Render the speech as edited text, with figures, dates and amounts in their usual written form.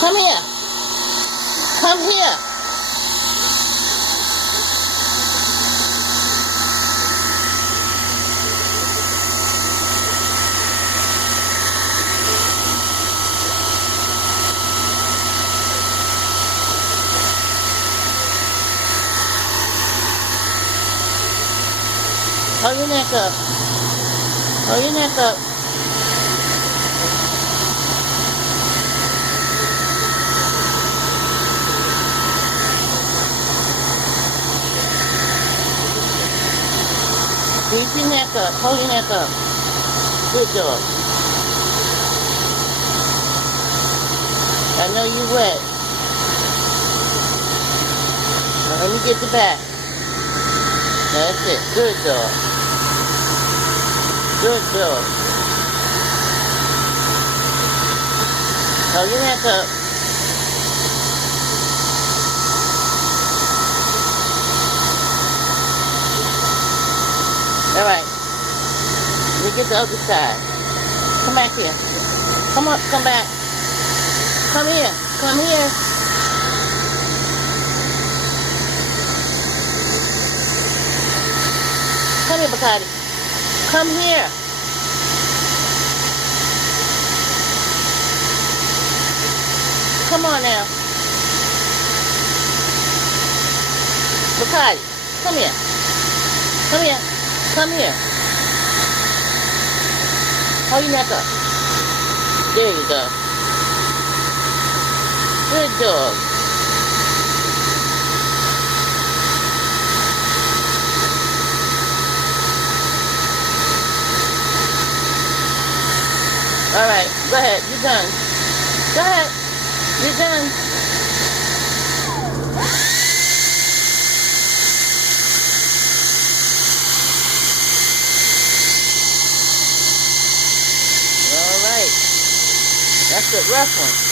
Come here. Come here. Hold your neck up. Hold your neck up. Keep your neck up. Hold your neck up. Good dog. I know you wet. Now let me get the back. That's it. Good dog. Good dog. Hold your neck up. All right. Let me get the other side. Come back here. Come on. Come back. Come here. Come here. Come here, Bacardi. Come here. Come on now. Bacardi, come here. Come here. Come here. Hold your neck up. There you go. Good dog. All right, go ahead. You're done. Go ahead. You're done. All right. That's a rough one.